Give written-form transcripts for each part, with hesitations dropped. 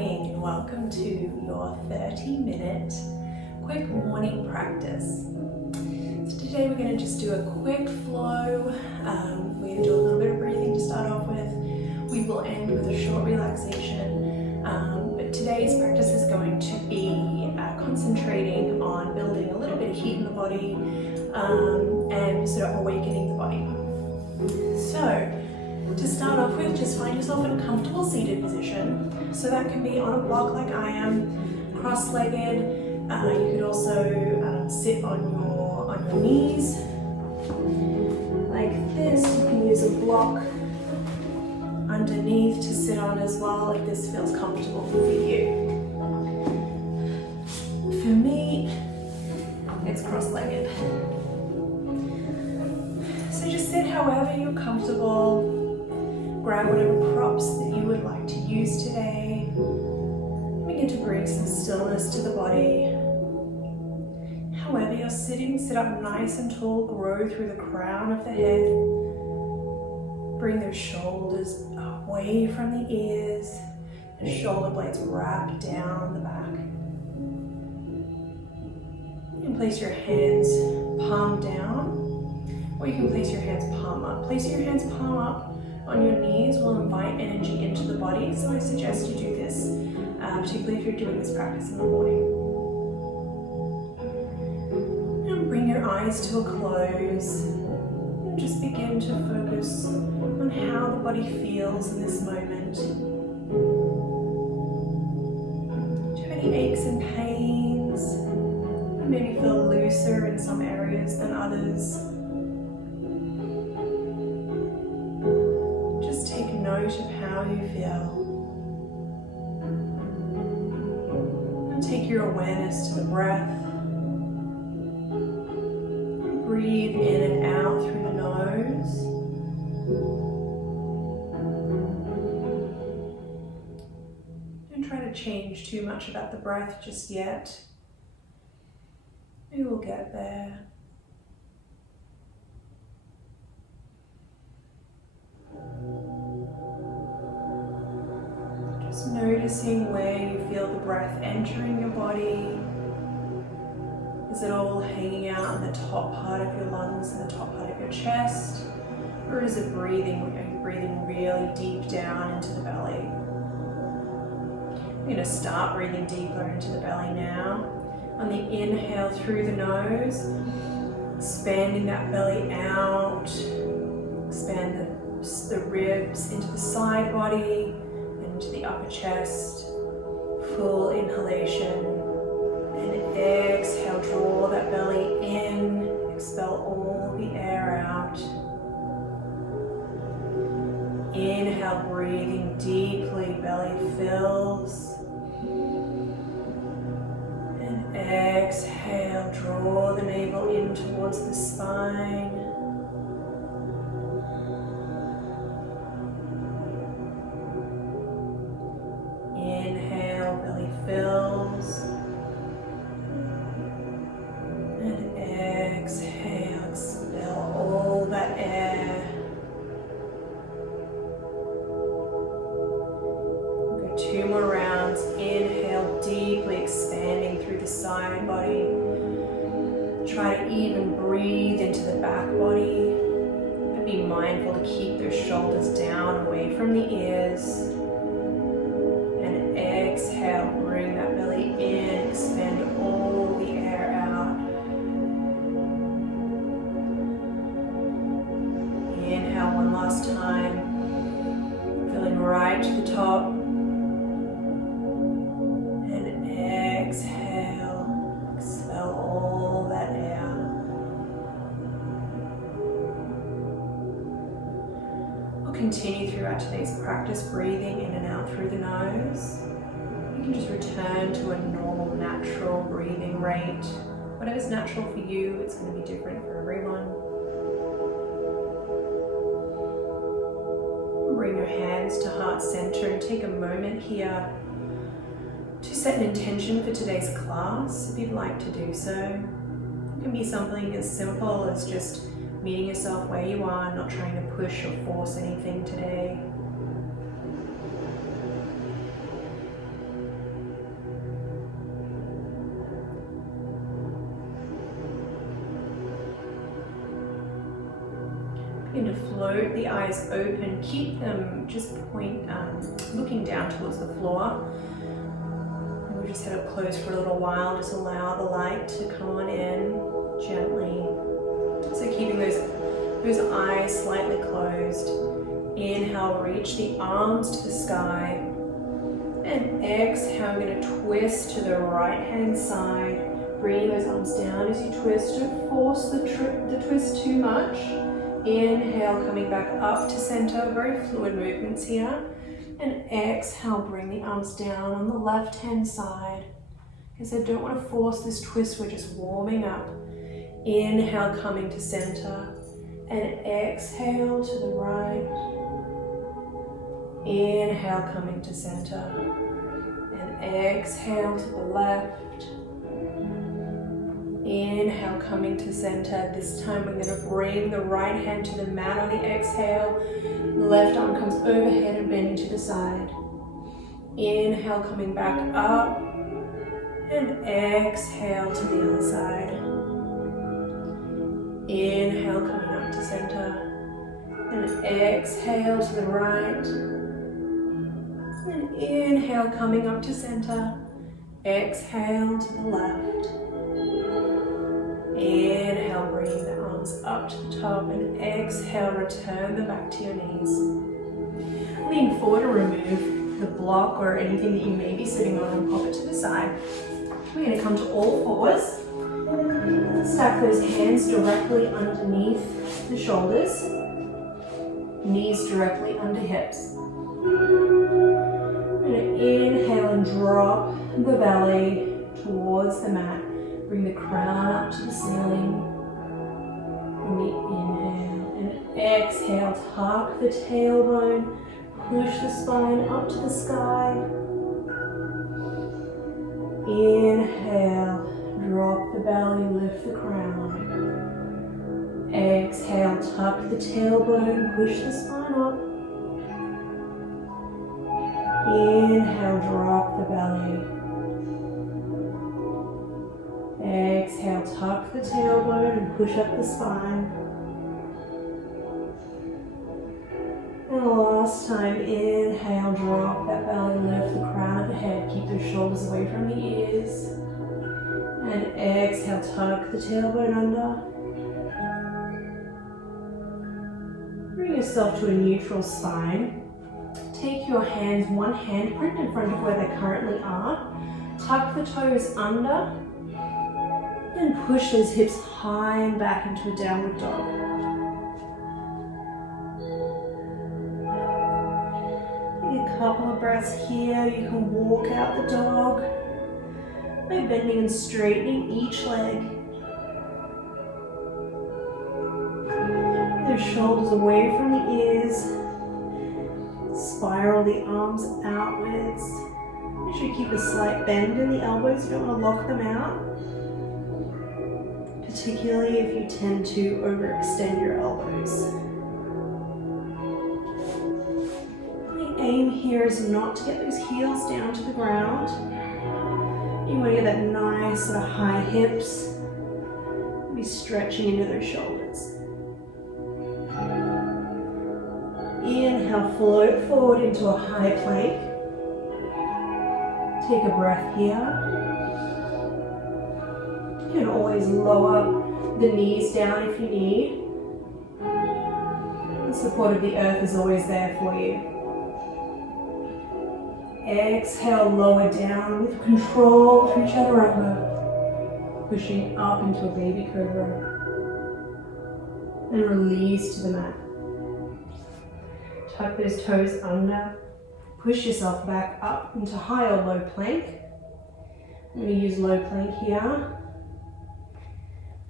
morning and welcome to your 30-minute quick morning practice. So today we're going to just do a quick flow. We're going to do a little bit of breathing to start off with. We will end with a short relaxation. But today's practice is going to be concentrating on building a little bit of heat in the body and sort of awakening the body. So to start off with, just find yourself in a comfortable seated position. So that can be on a block like I am, cross-legged. You could also sit on your knees like this. You can use a block underneath to sit on as well if this feels comfortable for you. For me, it's cross-legged. So just sit however you're comfortable. Grab whatever props that you would like to use today. Begin to bring some stillness to the body. However you're sitting, sit up nice and tall, grow through the crown of the head. Bring those shoulders away from the ears. The shoulder blades wrap down the back. You can place your hands palm down, or you can place your hands palm up. Placing your hands palm up on your knees will invite energy into the body, so I suggest you do this, particularly if you're doing this practice in the morning. And bring your eyes to a close, and just begin to focus on how the body feels in this moment. Do you have any aches and pains? You maybe feel looser in some areas than others. Note of how you feel. And take your awareness to the breath. Breathe in and out through the nose. Don't try to change too much about the breath just yet. We will get there. Just noticing where you feel the breath entering your body. Is it all hanging out in the top part of your lungs and the top part of your chest? Or is it breathing? Are you breathing really deep down into the belly? We're going to start breathing deeper into the belly now. On the inhale through the nose, expanding that belly out. Expand the ribs into the side body. To the upper chest, full inhalation, and exhale, draw that belly in, expel all the air out. Inhale, breathing deeply, belly fills, and exhale, draw the navel in towards the spine. Inhale, belly fills, and exhale, expel all that air. We'll go 2 more rounds. Inhale, deeply expanding through the side body. Try to even breathe into the back body, but be mindful to keep those shoulders down, away from the ears. Exhale, bring that belly in, expand all the air out. Inhale one last time, filling right to the top. And exhale, expel all that air. We'll continue throughout today's practice, breathing in and out through the nose. You can just return to a normal, natural breathing rate. Whatever's natural for you, it's going to be different for everyone. Bring your hands to heart center and take a moment here to set an intention for today's class, if you'd like to do so. It can be something as simple as just meeting yourself where you are, not trying to push or force anything today. You're going to float the eyes open, keep them just looking down towards the floor. And we'll just have it closed for a little while, just allow the light to come on in gently. So keeping those eyes slightly closed. Inhale, reach the arms to the sky. And exhale, I'm going to twist to the right hand side. Bring those arms down as you twist. Don't force the twist too much. Inhale, coming back up to center. Very fluid movements here. And exhale, bring the arms down on the left hand side. Because I don't want to force this twist, we're just warming up. Inhale, coming to center. And exhale to the right. Inhale, coming to center. And exhale to the left. Inhale, coming to center. This time we're going to bring the right hand to the mat on the exhale. The left arm comes overhead and bending to the side. Inhale, coming back up. And exhale to the other side. Inhale, coming up to center. And exhale to the right. And inhale, coming up to center. Exhale to the left. Inhale, bring the arms up to the top, and exhale, return them back to your knees. Lean forward and remove the block or anything that you may be sitting on and pop it to the side. We're going to come to all fours. Stack those hands directly underneath the shoulders. Knees directly under hips. We're going to inhale and drop the belly towards the mat. Bring the crown up to the ceiling. And we inhale and exhale. Tuck the tailbone. Push the spine up to the sky. Inhale. Drop the belly. Lift the crown. Exhale. Tuck the tailbone. Push the spine up. Inhale. Drop the belly. Exhale, tuck the tailbone and push up the spine. And last time, inhale, drop that belly, lift the crown of the head, keep those shoulders away from the ears. And exhale, tuck the tailbone under. Bring yourself to a neutral spine. Take your hands, one handprint in front of where they currently are. Tuck the toes under. And push those hips high and back into a downward dog. Take a couple of breaths here. You can walk out the dog by bending and straightening each leg. Their shoulders away from the ears. Spiral the arms outwards. Make sure you keep a slight bend in the elbows. You don't want to lock them out. Particularly if you tend to overextend your elbows. The aim here is not to get those heels down to the ground. You want to get that nice sort of high hips. Be stretching into those shoulders. Inhale, float forward into a high plank. Take a breath here. You can always lower the knees down if you need. The support of the earth is always there for you. Exhale, lower down with control through chaturanga. Pushing up into a baby cobra. And release to the mat. Tuck those toes under. Push yourself back up into high or low plank. I'm going to use low plank here.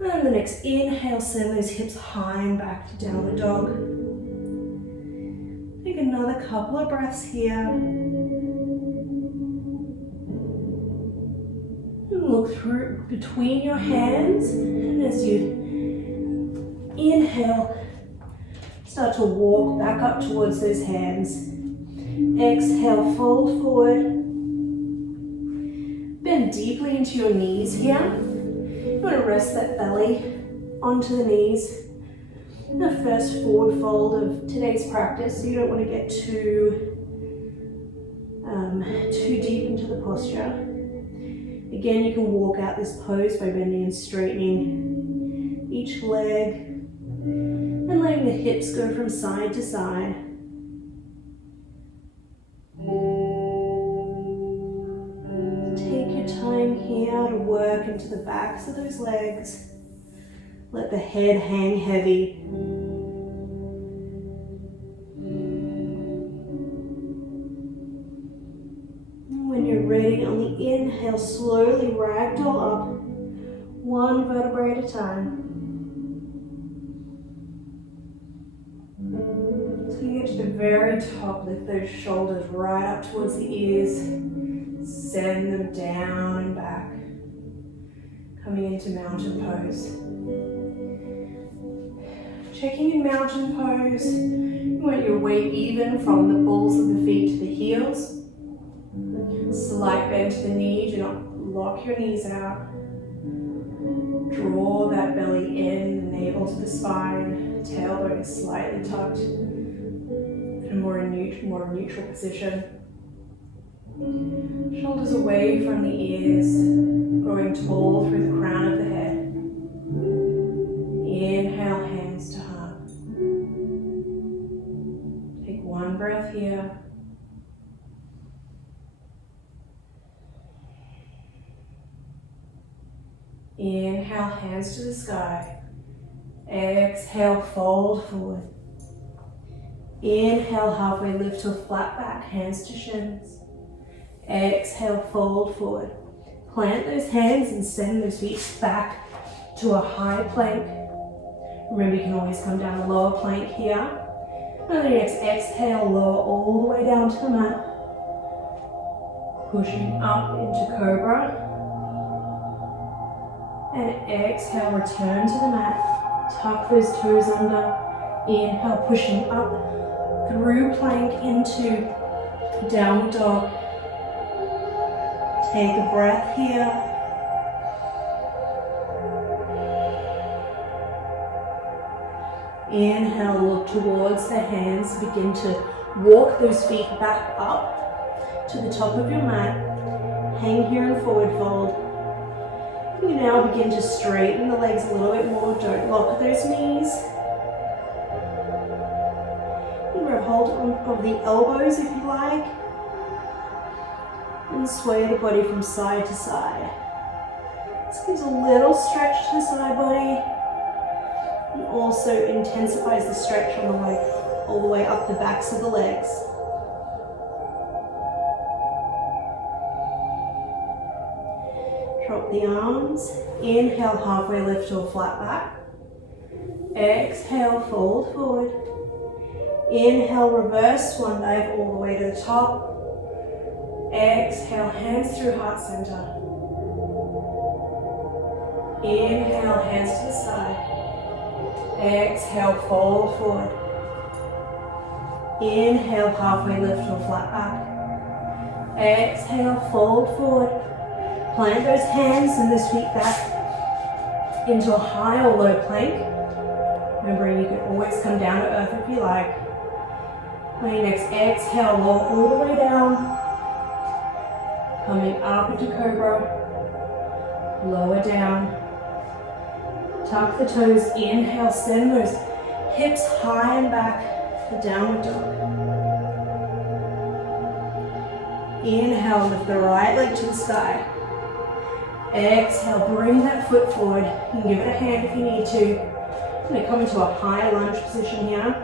And the next inhale, send those hips high and back to downward dog. Take another couple of breaths here. And look through between your hands. And as you inhale, start to walk back up towards those hands. Exhale, fold forward. Bend deeply into your knees here. You want to rest that belly onto the knees. The first forward fold of today's practice, so you don't want to get too deep into the posture. Again, you can walk out this pose by bending and straightening each leg and letting the hips go from side to side. Take your time here to work into the backs of those legs. Let the head hang heavy. When you're ready, on the inhale, slowly ragdoll up, one vertebrae at a time. So you get to the very top, lift those shoulders right up towards the ears, send them down and back, coming into mountain pose. Checking in mountain pose, you want your weight even from the balls of the feet to the heels. Slight bend to the knee, do not lock your knees out. Draw that belly in, the navel to the spine, tailbone is slightly tucked, in a more neutral position. Shoulders away from the ears, growing tall through the crown of the head. Inhale, hands to heart. Take one breath here. Inhale, hands to the sky. Exhale, fold forward. Inhale, halfway lift to a flat back, hands to shins. Exhale, fold forward. Plant those hands and send those feet back to a high plank. Remember, you can always come down a lower plank here. And the next exhale, lower all the way down to the mat. Pushing up into cobra. And exhale, return to the mat. Tuck those toes under. Inhale, pushing up through plank into downward dog. Take a breath here. Inhale, look towards the hands. Begin to walk those feet back up to the top of your mat. Hang here in forward fold. You now begin to straighten the legs a little bit more. Don't lock those knees. You grab hold of the elbows if you like. And sway the body from side to side. This gives a little stretch to the side body. And also intensifies the stretch on the way, all the way up the backs of the legs. Drop the arms. Inhale, halfway lift to a flat back. Exhale, fold forward. Inhale, reverse swan dive all the way to the top. Exhale, hands through heart center. Inhale, hands to the side. Exhale, fold forward. Inhale, halfway lift to a flat back. Exhale, fold forward. Plant those hands and those feet back into a high or low plank. Remembering you can always come down to earth if you like. On your next exhale, lower all the way down. Coming up into cobra. Lower down. Tuck the toes, inhale, send those hips high and back for downward dog. Inhale, lift the right leg to the sky. Exhale, bring that foot forward. You can give it a hand if you need to. I'm going to come into a high lunge position here.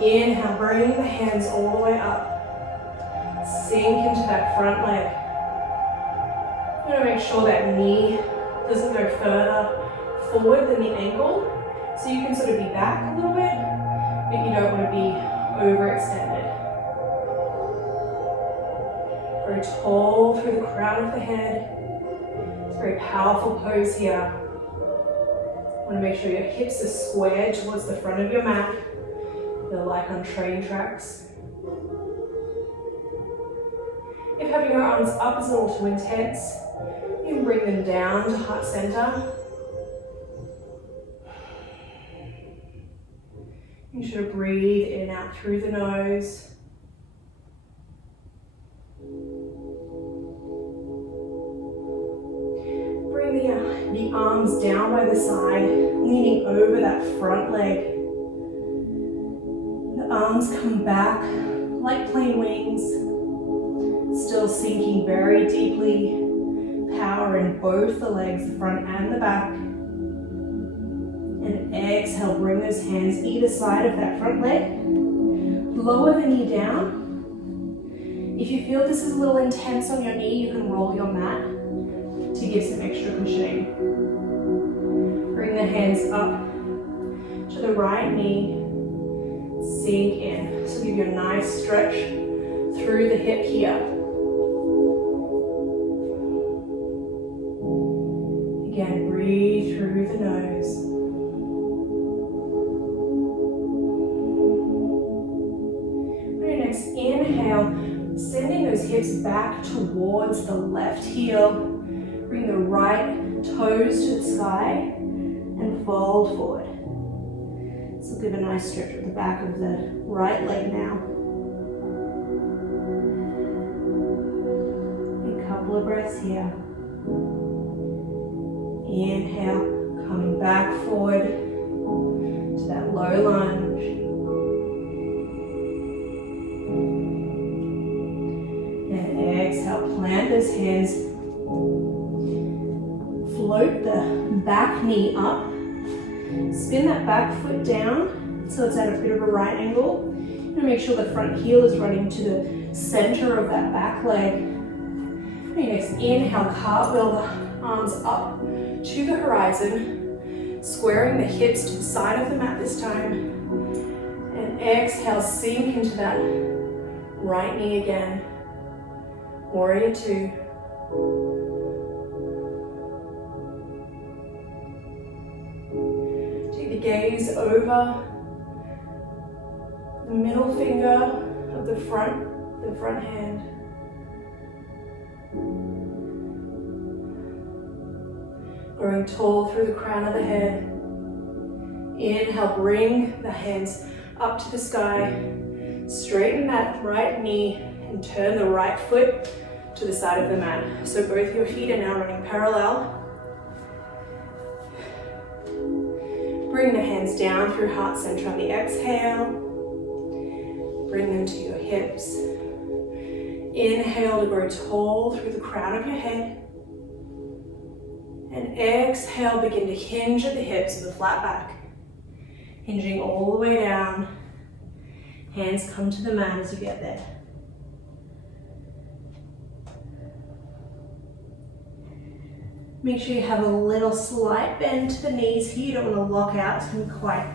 Inhale, bring the hands all the way up. Sink into that front leg. I'm going to make sure that knee doesn't go further forward than the ankle. So you can sort of be back a little bit, but you don't want to be overextended. Grow tall through the crown of the head. It's a very powerful pose here. You want to make sure your hips are squared towards the front of your mat. They're like on train tracks. If having your arms up is a little too intense, you can bring them down to heart center. You should breathe in and out through the nose. Bring the arms down by the side, leaning over that front leg. The arms come back like plain wings, still sinking very deeply. Power in both the legs, the front and the back. And exhale, bring those hands either side of that front leg. Lower the knee down. If you feel this is a little intense on your knee, you can roll your mat to give some extra cushioning. Bring the hands up to the right knee. Sink in. So give you a nice stretch through the hip here. Again, breathe through the nose. On your next inhale, sending those hips back towards the left heel. Bring the right toes to the sky and fold forward. So give a nice stretch with the back of the right leg now. A couple of breaths here. Inhale, coming back forward to that low lunge. And exhale, plant those hands. Float the back knee up. Spin that back foot down so it's at a bit of a right angle. And make sure the front heel is running to the center of that back leg. And next inhale, cartwheel the arms up to the horizon, squaring the hips to the side of the mat this time. And exhale, sink into that right knee again. Warrior two. Take the gaze over the middle finger of the front hand. Growing tall through the crown of the head. Inhale, bring the hands up to the sky. Straighten that right knee and turn the right foot to the side of the mat. So both your feet are now running parallel. Bring the hands down through heart center on the exhale. Bring them to your hips. Inhale to grow tall through the crown of your head. And exhale, begin to hinge at the hips with a flat back. Hinging all the way down. Hands come to the mat as you get there. Make sure you have a little slight bend to the knees here. You don't want to lock out, it's going to be quite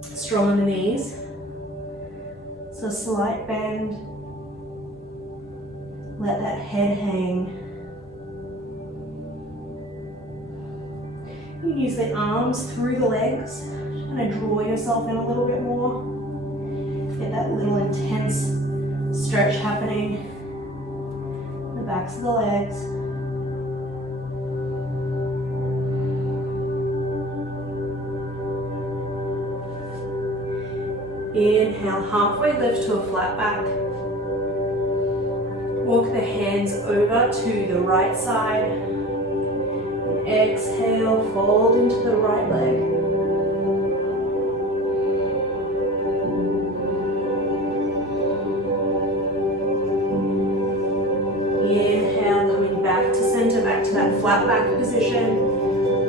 strong on the knees. So slight bend. Let that head hang. You can use the arms through the legs. Just kind of draw yourself in a little bit more. Get that little intense stretch happening. The backs of the legs. Inhale, halfway lift to a flat back. Walk the hands over to the right side. Exhale, fold into the right leg. Inhale, coming back to center, back to that flat back position.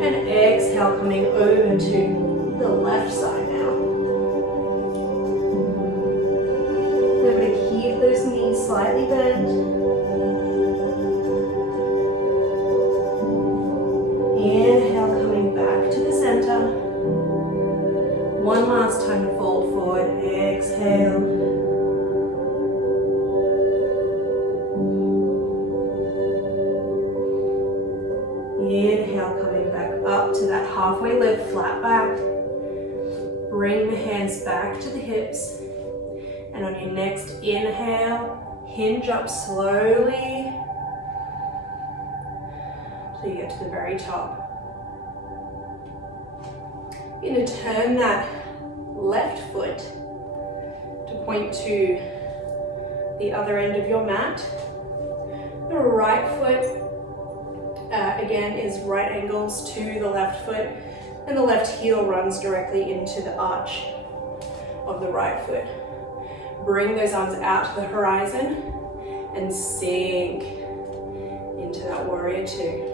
And exhale, coming over to the left side now. Remember to keep those knees slightly bent. Inhale, coming back to the center. One last time to fold forward. Exhale. Inhale, coming back up to that halfway lift, flat back. Bring the hands back to the hips. And on your next inhale, hinge up slowly till you get to the very top. You're going to turn that left foot to point to the other end of your mat. The right foot, again, is right angles to the left foot, and the left heel runs directly into the arch of the right foot. Bring those arms out to the horizon and sink into that warrior two.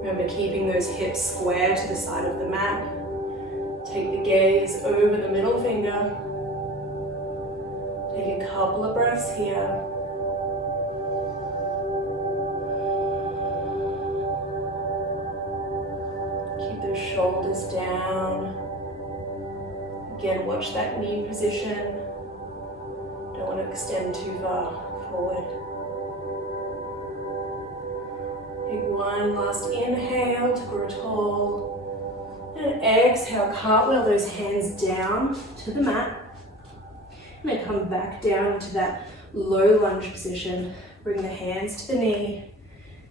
Remember keeping those hips square to the side of the mat. Take the gaze over the middle finger. Take a couple of breaths here. Keep those shoulders down. Again, watch that knee position. Don't want to extend too far forward. Take one last inhale to grow tall. And exhale, cartwheel those hands down to the mat. And then come back down to that low lunge position. Bring the hands to the knee.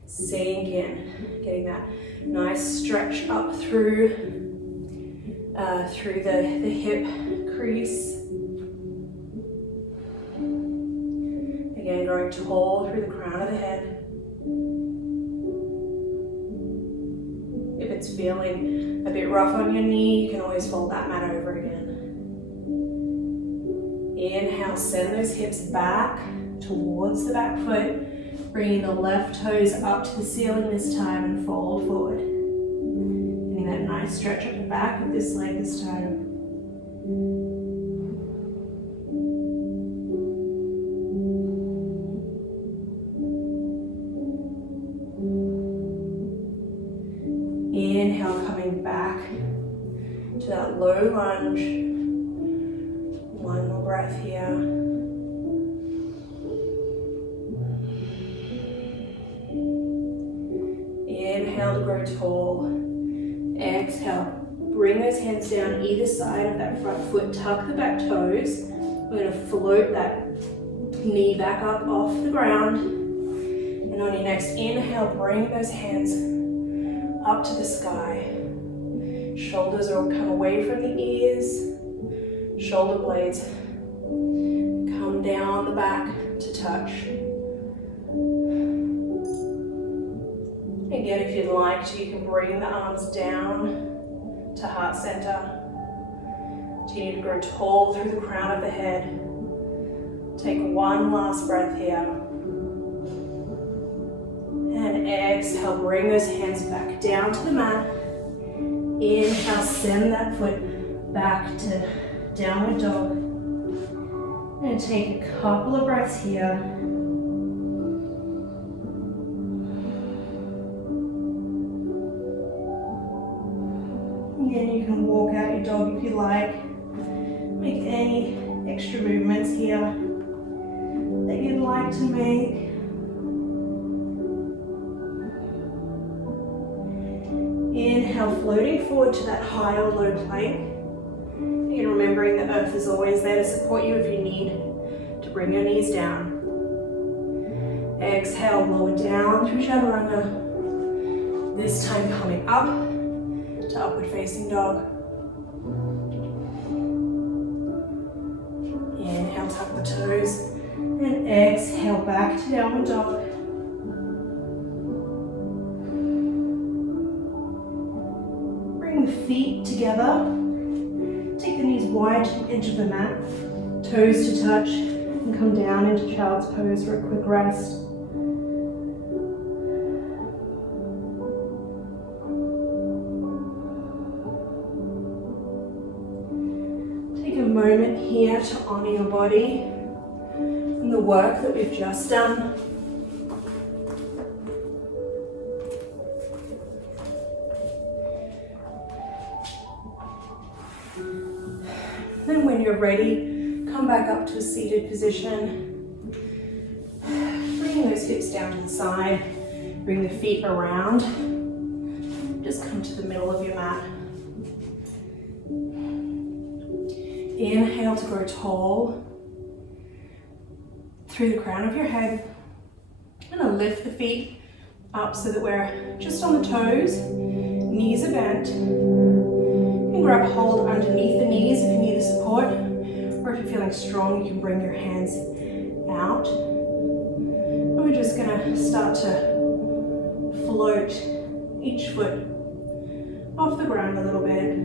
Sink in. Getting that nice stretch up through the hip crease. Again, growing tall through the crown of the head. If it's feeling a bit rough on your knee, you can always fold that mat over again. Inhale, send those hips back towards the back foot, bringing the left toes up to the ceiling this time and fold forward. Getting that nice stretch up the back of this leg this time. Inhale, coming back to that low lunge. One more breath here. Inhale to grow tall. Exhale, bring those hands down either side of that front foot. Tuck the back toes. We're going to float that knee back up off the ground. And on your next inhale, bring those hands up to the sky. Shoulders will come away from the ears. Shoulder blades come down the back to touch. Again, if you'd like to, you can bring the arms down to heart center. Continue to grow tall through the crown of the head. Take one last breath here. And exhale, bring those hands back down to the mat. Inhale, send that foot back to downward dog. And take a couple of breaths here. Again, you can walk out your dog if you like. Make any extra movements here that you'd like to make. Inhale, floating forward to that high or low plank. Again, remembering the earth is always there to support you if you need to bring your knees down. Exhale, lower down through chaturanga. This time coming up to upward facing dog. Inhale, tuck the toes. And exhale, back to downward dog. Bring the feet together. Take the knees wide to the edge of the mat. Toes to touch. And come down into child's pose for a quick rest. Take a moment here to honor your body and the work that we've just done. Then when you're ready, come back up to a seated position. Bring those hips down to the side. Bring the feet around. Just come to the middle of your mat. Inhale to grow tall through the crown of your head. I'm going to lift the feet up so that we're just on the toes. Knees are bent. And grab hold underneath the knees if you need the support, or if you're feeling strong, you can bring your hands out. And we're just gonna start to float each foot off the ground a little bit,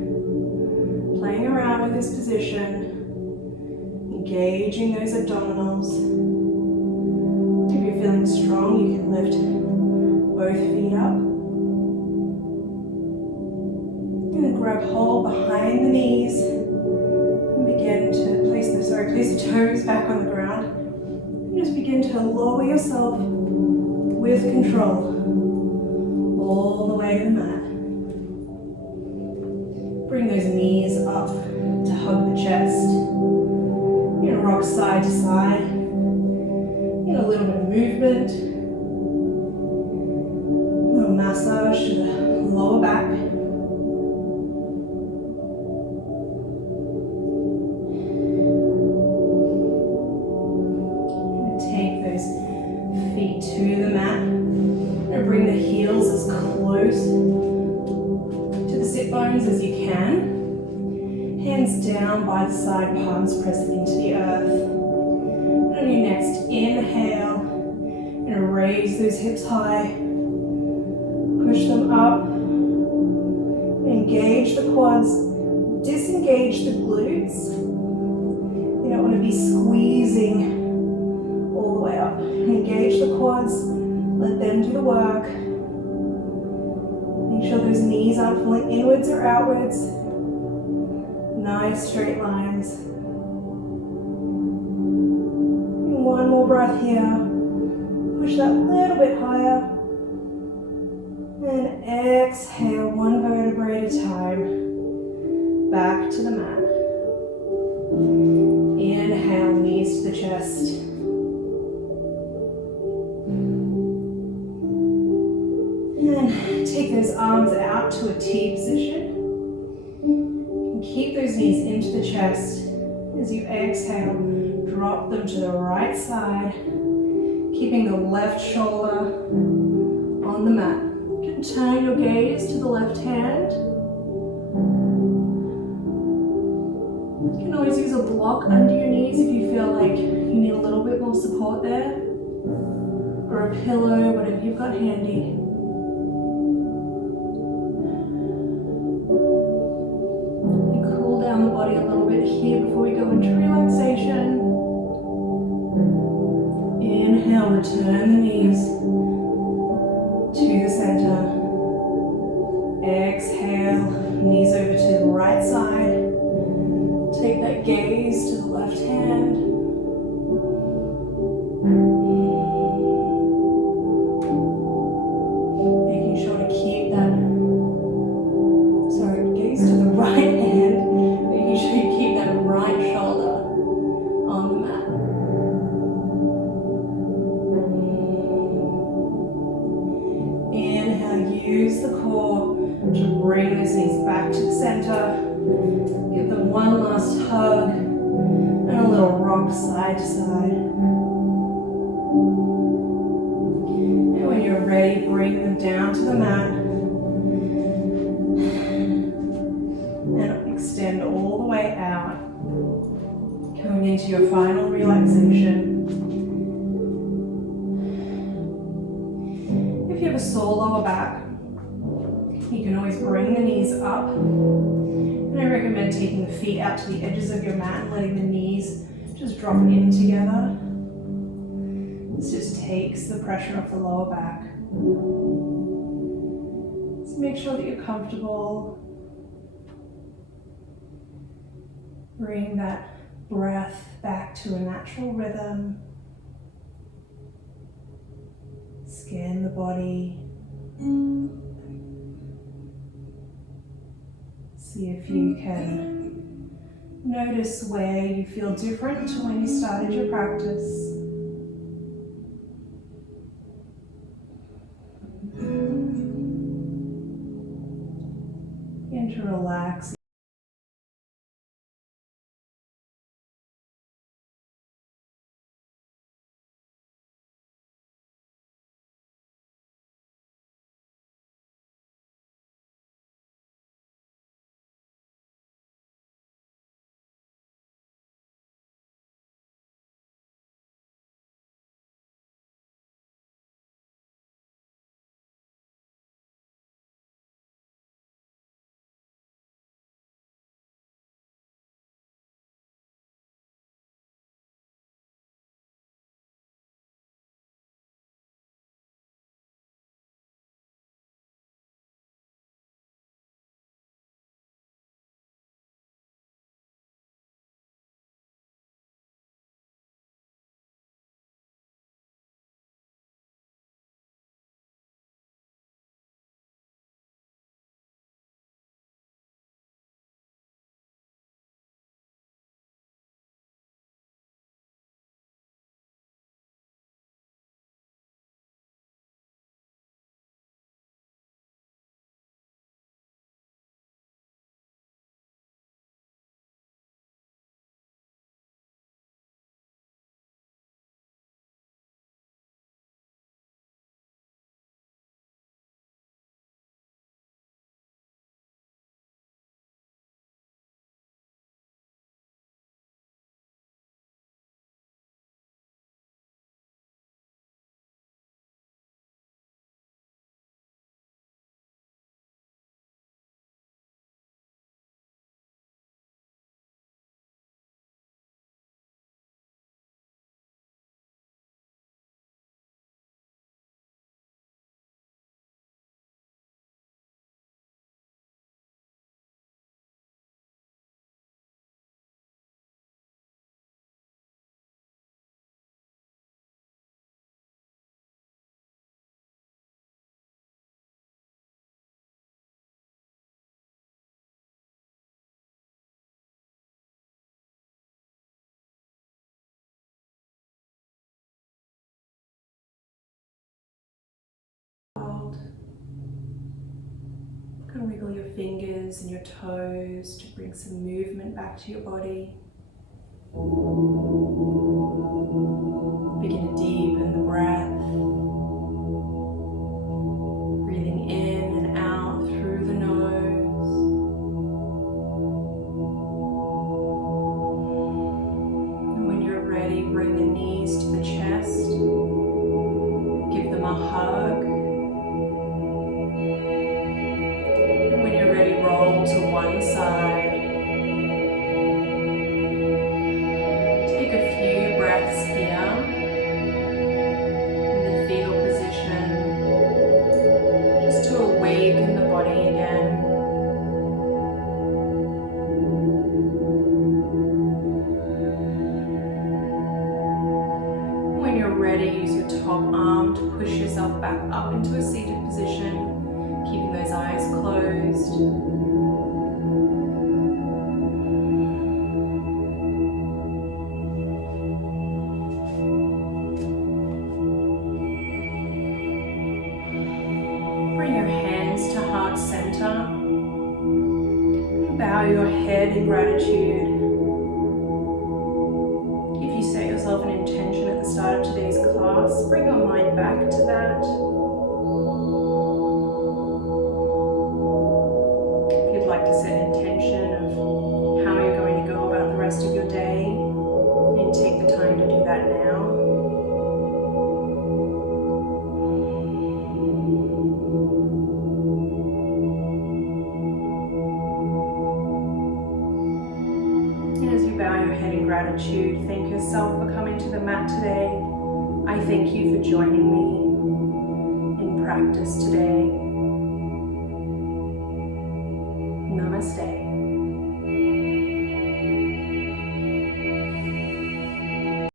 playing around with this position, engaging those abdominals. If you're feeling strong, you can lift both feet up. And grab hold behind the knees and begin to place the toes back on the ground. And just begin to lower yourself with control all the way to the mat. Bring those knees up to hug the chest. You're gonna rock side to side. Get a little bit of movement. A little massage to the lower back. Take those feet to the mat. And bring the heels as close to the sit bones as you can. Hands down by the side, palms pressed into the earth. And on your next inhale, you're gonna raise those hips high. Push them up. Engage the quads. Disengage the glutes. You don't want to be squeezing all the way up. Engage the quads. Let them do the work. Make sure those knees aren't pulling inwards or outwards. Nice straight lines. And one more breath here. Push that a little bit higher. And exhale one vertebrae at a time. Back to the mat. Inhale, knees to the chest. And take those arms out to a T position. And keep those knees into the chest. As you exhale, drop them to the right side, keeping the left shoulder on the mat. You can turn your gaze to the left hand. You can always use a block under your knees if you feel like you need a little bit more support there. Or a pillow, whatever you've got handy. Down the body a little bit here before we go into relaxation. Inhale, return the knees to the center. Exhale, knees over to the right side. Take that gaze to the left hand. Making sure to keep that, gaze to the right hand. Making sure you keep that right shoulder on the mat. Inhale, use the core to bring those knees back to the center. Give them one last hug and a little rock side to side. And when you're ready, bring them down to the mat. And extend all the way out. Coming into your final relaxation. If you have a sore lower back, you can always bring the knees up. And I recommend taking the feet out to the edges of your mat and letting the knees just drop in together. This just takes the pressure off the lower back. So make sure that you're comfortable. Bring that breath back to a natural rhythm. Scan the body. See if you can notice where you feel different to when you started your practice. And to relax fingers and your toes to bring some movement back to your body. Begin to deepen the breath. Breathing in and out through the nose. And when you're ready, bring the knees to the chest. Give them a hug. And when you're ready, roll to one side. Take a few breaths here in the fetal position, just to awaken the body again. When you're ready, use your top arm to push yourself back up into a seated position, keeping those eyes closed. Bring your hands to heart center. Bow your head in gratitude. If you set yourself an intention at the start of today's class, bring your mind back to that. If you'd like to set an intention of how you're going to go about the rest of your day, and take the time to do that now. And as you bow your head in gratitude, thank yourself for coming to the mat today. I thank you for joining me in practice today. Namaste.